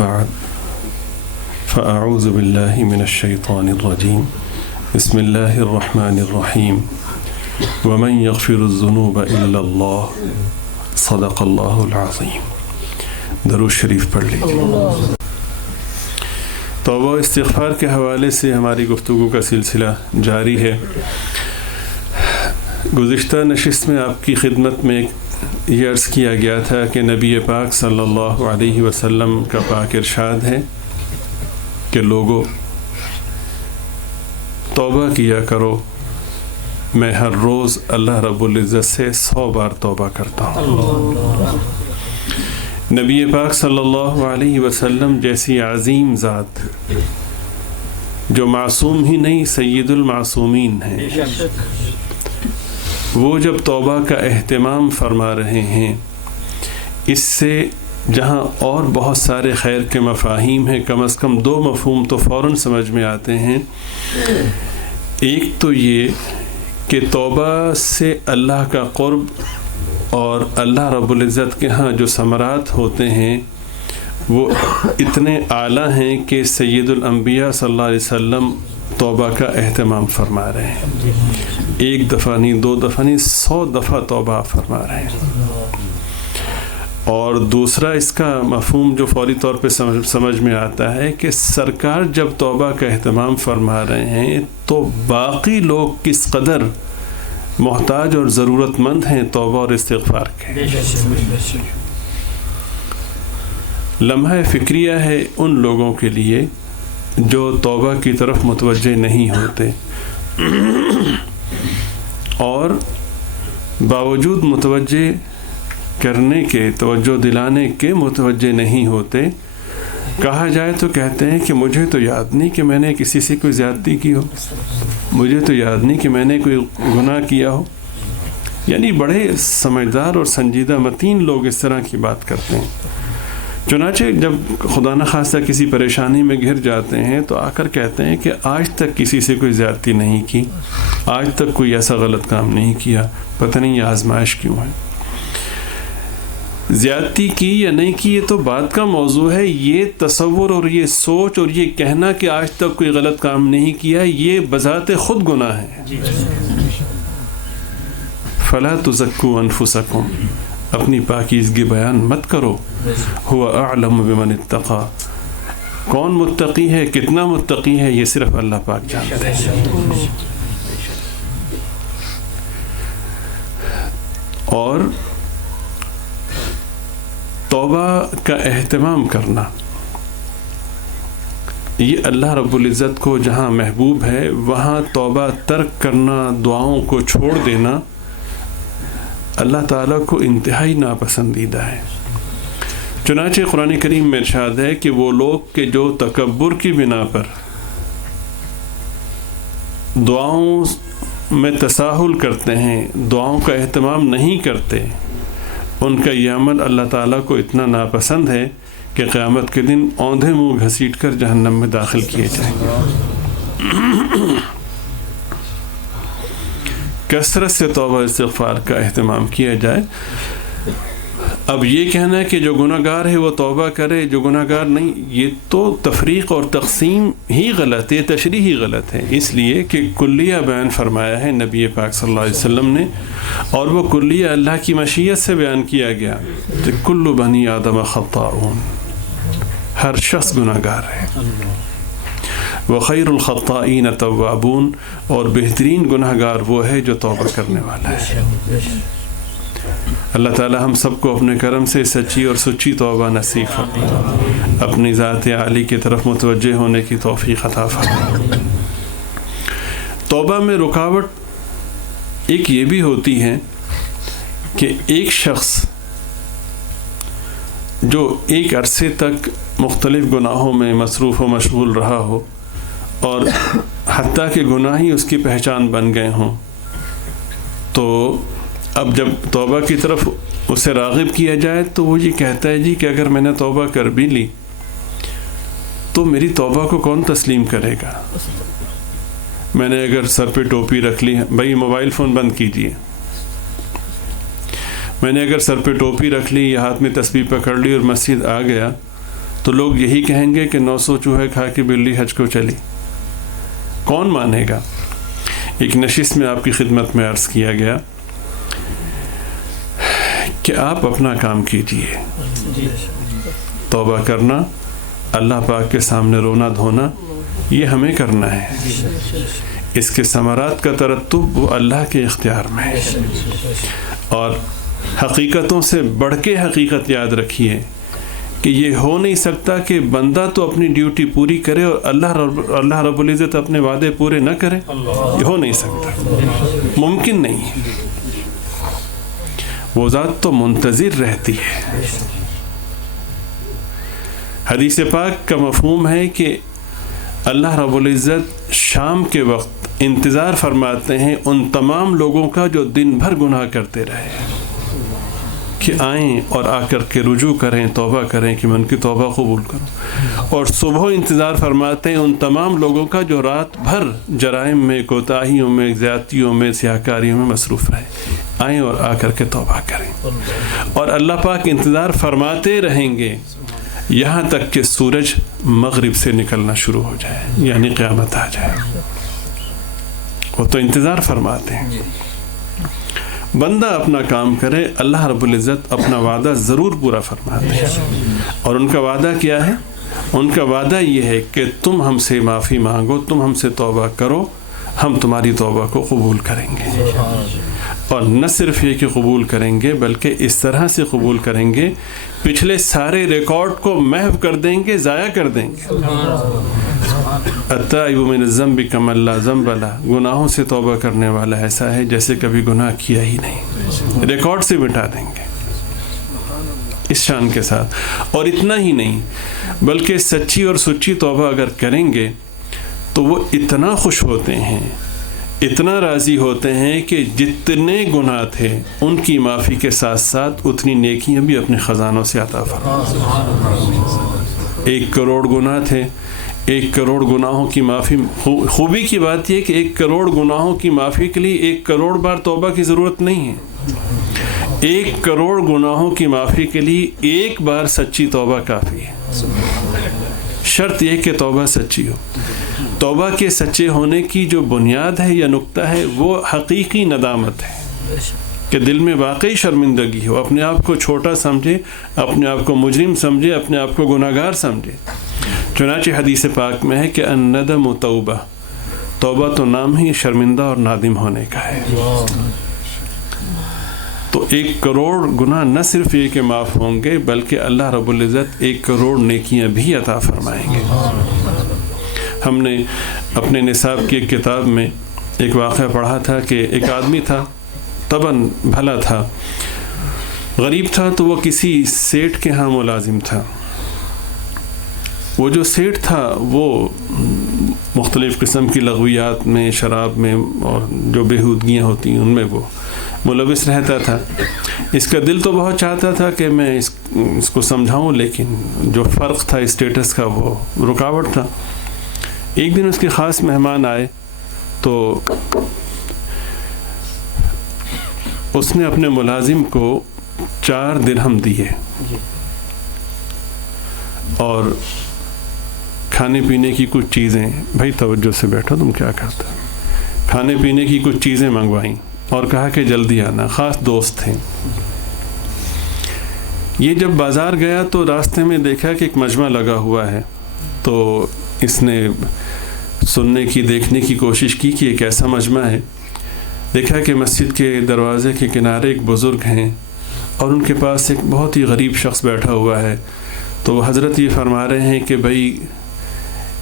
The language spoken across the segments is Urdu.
بعد فأعوذ بالله من الشيطان الرجيم بسم الله الرحمن الرحيم ومن يغفر الذنوب إلا الله صدق الله العظيم۔ درود شریف پڑھ لیجیے۔ توبہ استغفار کے حوالے سے ہماری گفتگو کا سلسلہ جاری ہے۔ گزشتہ نشست میں آپ کی خدمت میں یہ عرض کیا گیا تھا کہ نبی پاک صلی اللہ علیہ وسلم کا پاک ارشاد ہے کہ لوگوں توبہ کیا کرو، میں ہر روز اللہ رب العزت سے 100 بار توبہ کرتا ہوں۔ نبی پاک صلی اللہ علیہ وسلم جیسی عظیم ذات جو معصوم ہی نہیں سید المعصومین ہیں، وہ جب توبہ کا اہتمام فرما رہے ہیں، اس سے جہاں اور بہت سارے خیر کے مفاہیم ہیں، کم از کم 2 مفہوم تو فوراً سمجھ میں آتے ہیں۔ ایک تو یہ کہ توبہ سے اللہ کا قرب اور اللہ رب العزت کے ہاں جو ثمرات ہوتے ہیں وہ اتنے اعلیٰ ہیں کہ سید الانبیاء صلی اللہ علیہ وسلم توبہ کا اہتمام فرما رہے ہیں۔ 1 دفعہ نہیں، 2 دفعہ نہیں، 100 دفعہ توبہ فرما رہے ہیں۔ اور دوسرا اس کا مفہوم جو فوری طور پہ سمجھ میں آتا ہے کہ سرکار جب توبہ کا اہتمام فرما رہے ہیں تو باقی لوگ کس قدر محتاج اور ضرورت مند ہیں توبہ اور استغفار کے۔ لمحہ فکریہ ہے ان لوگوں کے لیے جو توبہ کی طرف متوجہ نہیں ہوتے اور باوجود متوجہ کرنے کے، توجہ دلانے کے متوجہ نہیں ہوتے۔ کہا جائے تو کہتے ہیں کہ مجھے تو یاد نہیں کہ میں نے کسی سے کوئی زیادتی کی ہو، مجھے تو یاد نہیں کہ میں نے کوئی گناہ کیا ہو۔ یعنی بڑے سمجھدار اور سنجیدہ متین لوگ اس طرح کی بات کرتے ہیں۔ چنانچہ جب خدا نخواستہ کسی پریشانی میں گھر جاتے ہیں تو آ کر کہتے ہیں کہ آج تک کسی سے کوئی زیادتی نہیں کی، آج تک کوئی ایسا غلط کام نہیں کیا، پتہ نہیں یہ آزمائش کیوں ہے۔ زیادتی کی یا نہیں کی یہ تو بات کا موضوع ہے، یہ تصور اور یہ سوچ اور یہ کہنا کہ آج تک کوئی غلط کام نہیں کیا یہ بذات خود گناہ ہے۔ فلا تزکوا انفسکم، اپنی پاکیزگی بیان مت کرو۔ هو اعلم بمن اتقى، کون متقی ہے، کتنا متقی ہے، یہ صرف اللہ پاک جانتے ہیں۔ اور توبہ کا اہتمام کرنا یہ اللہ رب العزت کو جہاں محبوب ہے وہاں توبہ ترک کرنا، دعاؤں کو چھوڑ دینا اللہ تعالیٰ کو انتہائی ناپسندیدہ ہے۔ چنانچہ قرآن کریم میں ارشاد ہے کہ وہ لوگ کہ جو تکبر کی بنا پر دعاؤں میں تساہل کرتے ہیں، دعاؤں کا اہتمام نہیں کرتے، ان کا یہ عمل اللہ تعالیٰ کو اتنا ناپسند ہے کہ قیامت کے دن اوندھے منہ گھسیٹ کر جہنم میں داخل کیے جائیں گے۔ کثرت سے توبہ استغفار کا اہتمام کیا جائے۔ اب یہ کہنا ہے کہ جو گناہ گار ہے وہ توبہ کرے، جو گناہ گار نہیں، یہ تو تفریق اور تقسیم ہی غلط ہے، تشریح ہی غلط ہے، اس لیے کہ کلیہ بیان فرمایا ہے نبی پاک صلی اللہ علیہ وسلم نے، اور وہ کلیہ اللہ کی مشیت سے بیان کیا گیا کہ کل بنی آدم خطاؤن، ہر شخص گناہ گار ہے۔ وخیر الخطائین توابون، اور بہترین گناہ گار وہ ہے جو توبہ کرنے والا ہے۔ اللہ تعالی ہم سب کو اپنے کرم سے سچی اور سچی توبہ نصیب فرمائے، اپنی ذات عالی کی طرف متوجہ ہونے کی توفیق عطا فرمائے۔ توبہ میں رکاوٹ ایک یہ بھی ہوتی ہے کہ ایک شخص جو ایک عرصے تک مختلف گناہوں میں مصروف و مشغول رہا ہو اور حتیٰ کہ گناہ ہی اس کی پہچان بن گئے ہوں، تو اب جب توبہ کی طرف اسے راغب کیا جائے تو وہ یہ کہتا ہے جی کہ اگر میں نے توبہ کر بھی لی تو میری توبہ کو کون تسلیم کرے گا؟ میں نے اگر سر پہ ٹوپی رکھ لی، بھائی موبائل فون بند کیجیے، میں نے اگر سر پہ ٹوپی رکھ لی یا ہاتھ میں تسبیح پکڑ لی اور مسجد آ گیا تو تو لوگ یہی کہیں گے کہ 900 چوہے کھا کے بلی حج کو چلی. کون مانے گا؟ ایک نشست میں آپ کی خدمت میں عرض کیا گیا کہ آپ اپنا کام کیجئے. توبہ کرنا، اللہ پاک کے سامنے رونا دھونا، یہ ہمیں کرنا ہے. اس کے ثمرات کا ترتب وہ اللہ کے اختیار میں ہے. اور حقیقتوں سے بڑھ کے حقیقت یاد رکھیے کہ یہ ہو نہیں سکتا کہ بندہ تو اپنی ڈیوٹی پوری کرے اور اللہ رب العزت اپنے وعدے پورے نہ کرے. یہ ہو نہیں سکتا، ممکن نہیں ہے. وہ ذات تو منتظر رہتی ہے. حدیث پاک کا مفہوم ہے کہ اللہ رب العزت شام کے وقت انتظار فرماتے ہیں ان تمام لوگوں کا جو دن بھر گناہ کرتے رہے کہ آئیں اور آ کر کے رجوع کریں، توبہ کریں کہ میں ان کی توبہ قبول کروں. اور صبح انتظار فرماتے ہیں ان تمام لوگوں کا جو رات بھر جرائم میں، کوتاہیوں میں، زیادتیوں میں، سیاہکاریوں میں مصروف رہے. آئیں اور آ کر کے توبہ کریں. اور اللہ پاک انتظار فرماتے رہیں گے یہاں تک کہ سورج مغرب سے نکلنا شروع ہو جائے، یعنی قیامت آ جائے. وہ تو انتظار فرماتے ہیں. بندہ اپنا کام کرے، اللہ رب العزت اپنا وعدہ ضرور پورا فرماتے ہیں. اور ان کا وعدہ کیا ہے؟ ان کا وعدہ یہ ہے کہ تم ہم سے معافی مانگو، تم ہم سے توبہ کرو، ہم تمہاری توبہ کو قبول کریں گے. اور نہ صرف یہ کہ قبول کریں گے بلکہ اس طرح سے قبول کریں گے پچھلے سارے ریکارڈ کو محو کر دیں گے، ضائع کر دیں گے. التائب من الذنب کمن لا ذنب لہ، گناہوں سے توبہ کرنے والا ایسا ہے جیسے کبھی گناہ کیا ہی نہیں، ریکارڈ سے مٹا دیں گے اس شان کے ساتھ. اور اتنا ہی نہیں بلکہ سچی اور سچی توبہ اگر کریں گے تو وہ اتنا خوش ہوتے ہیں، اتنا راضی ہوتے ہیں کہ جتنے گناہ تھے ان کی معافی کے ساتھ ساتھ اتنی نیکیاں بھی اپنے خزانوں سے عطا فرمائیں. 1 کروڑ گناہ تھے، 1 کروڑ گناہوں کی معافی. خوبی کی بات یہ کہ 1 کروڑ گناہوں کی معافی کے لیے 1 کروڑ بار توبہ کی ضرورت نہیں ہے. 1 کروڑ گناہوں کی معافی کے لیے 1 بار سچی توبہ کافی ہے. شرط یہ کہ توبہ سچی ہو. توبہ کے سچے ہونے کی جو بنیاد ہے یا نقطہ ہے وہ حقیقی ندامت ہے کہ دل میں واقعی شرمندگی ہو، اپنے آپ کو چھوٹا سمجھے، اپنے آپ کو مجرم سمجھے، اپنے آپ کو گناہگار سمجھے. چنانچہ حدیث پاک میں ہے کہ الندم توبہ، توبہ تو نام ہی شرمندہ اور نادم ہونے کا ہے. تو 1 کروڑ گناہ نہ صرف یہ کہ معاف ہوں گے بلکہ اللہ رب العزت 1 کروڑ نیکیاں بھی عطا فرمائیں گے. ہم نے اپنے نصاب کی ایک کتاب میں ایک واقعہ پڑھا تھا کہ ایک آدمی تھا، طبعاً بھلا تھا، غریب تھا، تو وہ کسی سیٹ کے ہاں ملازم تھا. وہ جو سیٹ تھا وہ مختلف قسم کی لغویات میں، شراب میں اور جو بےہودگیاں ہوتی ہیں ان میں وہ ملوث رہتا تھا. اس کا دل تو بہت چاہتا تھا کہ میں اس کو سمجھاؤں، لیکن جو فرق تھا اسٹیٹس کا وہ رکاوٹ تھا. ایک دن اس کے خاص مہمان آئے تو اس نے اپنے ملازم کو 4 درہم دیے اور کھانے پینے کی کچھ چیزیں، بھائی توجہ سے بیٹھو تم کیا کرتا، کھانے پینے کی کچھ چیزیں منگوائیں اور کہا کہ جلدی آنا، خاص دوست تھے. یہ جب بازار گیا تو راستے میں دیکھا کہ ایک مجمع لگا ہوا ہے، تو اس نے سننے کی، دیکھنے کی کوشش کی کہ یہ کیسا مجمع ہے. دیکھا کہ مسجد کے دروازے کے کنارے ایک بزرگ ہیں اور ان کے پاس ایک بہت ہی غریب شخص بیٹھا ہوا ہے. تو وہ حضرت یہ فرما رہے ہیں کہ بھائی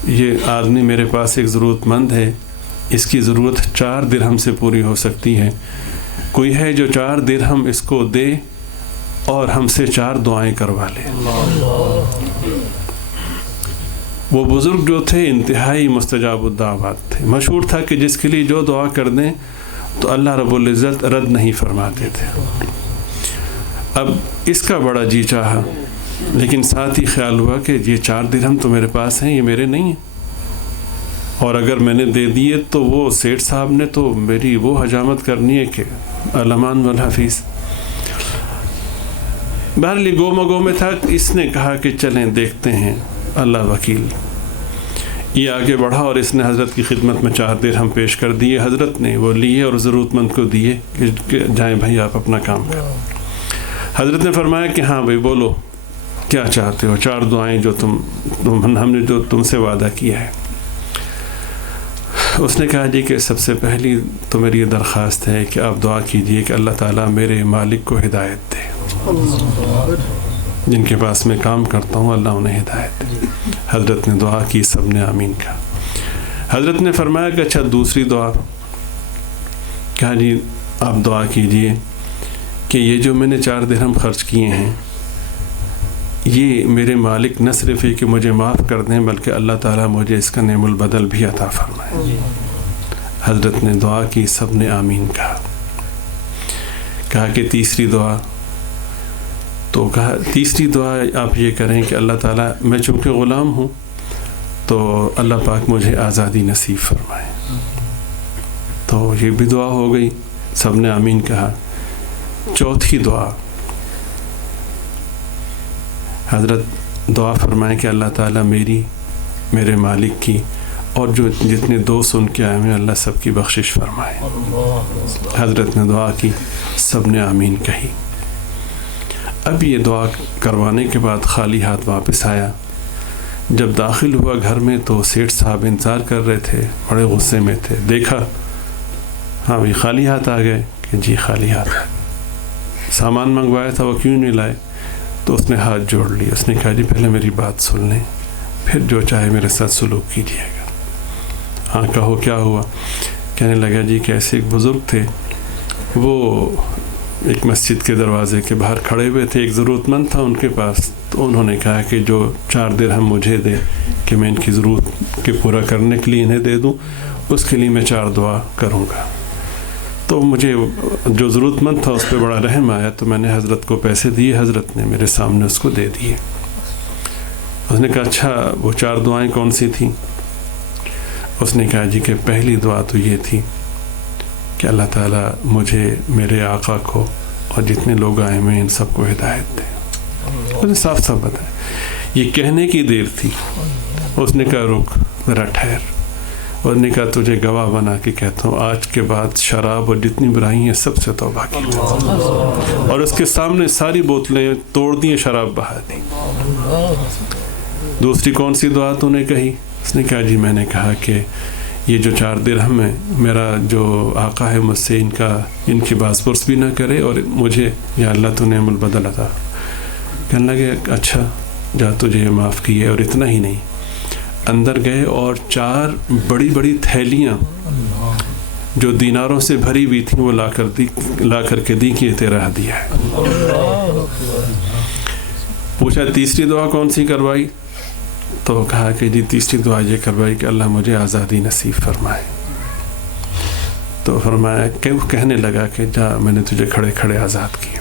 یہ آدمی میرے پاس ایک ضرورت مند ہے، اس کی ضرورت 4 درہم سے پوری ہو سکتی ہے، کوئی ہے جو 4 درہم اس کو دے اور ہم سے 4 دعائیں کروا لے. وہ بزرگ جو تھے انتہائی مستجاب الدعوات تھے. مشہور تھا کہ جس کے لیے جو دعا کر دیں تو اللہ رب العزت رد نہیں فرماتے تھے. اب اس کا بڑا جی چاہا، لیکن ساتھ ہی خیال ہوا کہ یہ 4 درہم تو میرے پاس ہیں، یہ میرے نہیں ہیں، اور اگر میں نے دے دیے تو وہ سیٹ صاحب نے تو میری وہ حجامت کرنی ہے کہ علمان والحفیظ. بہرحال یہ گو مگو میں تھا. اس نے کہا کہ چلیں دیکھتے ہیں اللہ وکیل. یہ آگے بڑھا اور اس نے حضرت کی خدمت میں 4 درہم پیش کر دیے. حضرت نے وہ لیے اور ضرورت مند کو دیے کہ جائیں بھائی آپ اپنا کام کریں. حضرت نے فرمایا کہ ہاں بھائی بولو کیا چاہتے ہو. 4 دعائیں جو ہم نے جو تم سے وعدہ کیا ہے. اس نے کہا جی کہ سب سے پہلی تو میری یہ درخواست ہے کہ آپ دعا کیجئے کہ اللہ تعالیٰ میرے مالک کو ہدایت دے. جن کے پاس میں کام کرتا ہوں اللہ انہیں ہدایت دے. حضرت نے دعا کی, سب نے آمین کہا. حضرت نے فرمایا کہ اچھا دوسری دعا. کہا جی آپ دعا کیجئے کہ یہ جو میں نے 4 درہم خرچ کیے ہیں یہ میرے مالک نہ صرف یہ کہ مجھے معاف کر دیں بلکہ اللہ تعالیٰ مجھے اس کا نعم البدل بھی عطا فرمائے. حضرت نے دعا کی, سب نے آمین کہا. کہا کہ تیسری دعا. تو کہا تیسری دعا آپ یہ کریں کہ اللہ تعالیٰ میں چونکہ غلام ہوں تو اللہ پاک مجھے آزادی نصیب فرمائے. تو یہ بھی دعا ہو گئی, سب نے آمین کہا. چوتھی دعا. حضرت دعا فرمائیں کہ اللہ تعالیٰ میرے مالک کی اور جو جتنے دوست ان کے آئے ہیں اللہ سب کی بخشش فرمائے. حضرت نے دعا کی, سب نے آمین کہی. اب یہ دعا کروانے کے بعد خالی ہاتھ واپس آیا. جب داخل ہوا گھر میں تو سیٹھ صاحب انتظار کر رہے تھے, بڑے غصے میں تھے. دیکھا ہاں بھی خالی ہاتھ آ گئے کہ جی خالی ہاتھ. سامان منگوایا تھا وہ کیوں نہیں لائے؟ تو اس نے ہاتھ جوڑ لی. اس نے کہا جی پہلے میری بات سن لیں پھر جو چاہے میرے ساتھ سلوک کیجیے گا. ہاں کہو کیا ہوا؟ کہنے لگا جی کہ ایسے ایک بزرگ تھے, وہ ایک مسجد کے دروازے کے باہر کھڑے ہوئے تھے, ایک ضرورت مند تھا ان کے پاس. تو انہوں نے کہا کہ جو 4 درہم مجھے دے کہ میں ان کی ضرورت کے پورا کرنے کے لیے انہیں دے دوں, اس کے لیے میں 4 دعا کروں گا. تو مجھے جو ضرورت مند تھا اس پہ بڑا رحم آیا تو میں نے حضرت کو پیسے دیے. حضرت نے میرے سامنے اس کو دے دیے. اس نے کہا اچھا وہ 4 دعائیں کون سی تھیں؟ اس نے کہا جی کہ پہلی دعا تو یہ تھی کہ اللہ تعالیٰ مجھے میرے آقا کو اور جتنے لوگ آئے ہوئے ان سب کو ہدایت دے. اس نے صاف صاف بتایا. یہ کہنے کی دیر تھی. اس نے کہا رک ذرا ٹھہر. اور نے کہا تجھے گواہ بنا کے کہتا ہوں آج کے بعد شراب اور جتنی برائی ہیں سب سے توبہ کی. اور اس کے سامنے ساری بوتلیں توڑ دیں, شراب بہا دی. دوسری کون سی دعا تو نے کہی؟ اس نے کہا جی میں نے کہا کہ یہ جو 4 درہم ہے میرا جو آقا ہے مجھ سے ان کی باز پرس بھی نہ کرے اور مجھے یا اللہ تو نعم البدل عطا. کہنے لگے اچھا جا تجھے یہ معاف کی ہے. اور اتنا ہی نہیں, اندر گئے اور 4 بڑی بڑی تھیلیاں جو دیناروں سے بھری ہوئی تھیں وہ لا کر کے دی کہ یہ تیرا ہدیہ ہے. پوچھا تیسری دعا کون سی کروائی؟ تو کہا کہ جی تیسری دعا یہ کروائی کہ اللہ مجھے آزادی نصیب فرمائے. تو فرمایا کہ وہ کہنے لگا کہ جا میں نے تجھے کھڑے کھڑے آزاد کیا.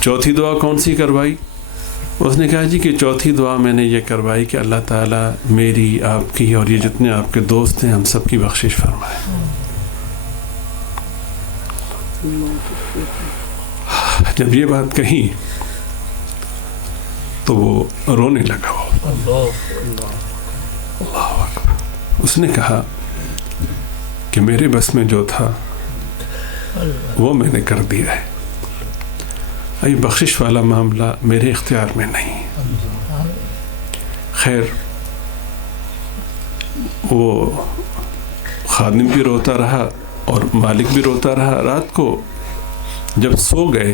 چوتھی دعا کون سی کروائی؟ اس نے کہا جی کہ چوتھی دعا میں نے یہ کروائی کہ اللہ تعالیٰ میری, آپ کی اور یہ جتنے آپ کے دوست ہیں ہم سب کی بخشش فرمائے. جب یہ بات کہی تو وہ رونے لگا. اللہ اکبر. اس نے کہا کہ میرے بس میں جو تھا وہ میں نے کر دیا ہے, ای بخشش والا معاملہ میرے اختیار میں نہیں. خیر وہ خادم بھی روتا رہا اور مالک بھی روتا رہا. رات کو جب سو گئے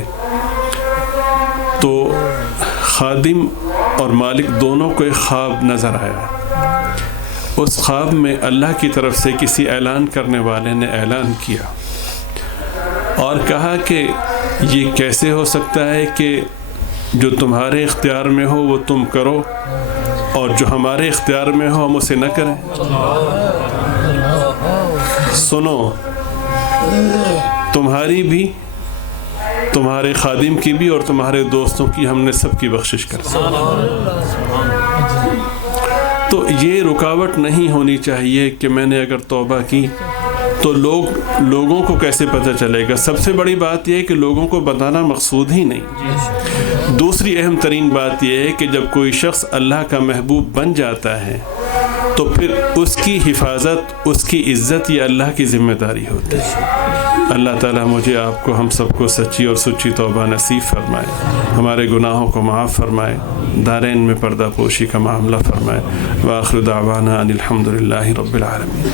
تو خادم اور مالک دونوں کو ایک خواب نظر آیا. اس خواب میں اللہ کی طرف سے کسی اعلان کرنے والے نے اعلان کیا اور کہا کہ یہ کیسے ہو سکتا ہے کہ جو تمہارے اختیار میں ہو وہ تم کرو اور جو ہمارے اختیار میں ہو ہم اسے نہ کریں. سنو, تمہاری بھی, تمہارے خادم کی بھی اور تمہارے دوستوں کی ہم نے سب کی بخشش کر دی. تو یہ رکاوٹ نہیں ہونی چاہیے کہ میں نے اگر توبہ کی تو لوگوں کو کیسے پتہ چلے گا؟ سب سے بڑی بات یہ ہے کہ لوگوں کو بتانا مقصود ہی نہیں۔ دوسری اہم ترین بات یہ ہے کہ جب کوئی شخص اللہ کا محبوب بن جاتا ہے تو پھر اس کی حفاظت، اس کی عزت یہ اللہ کی ذمہ داری ہوتی ہے۔ اللہ تعالیٰ مجھے، آپ کو، ہم سب کو سچی اور سچی توبہ نصیب فرمائے، ہمارے گناہوں کو معاف فرمائے، دارین میں پردہ پوشی کا معاملہ فرمائے۔ وآخر دعوانا ان الحمد للہ رب العالمین۔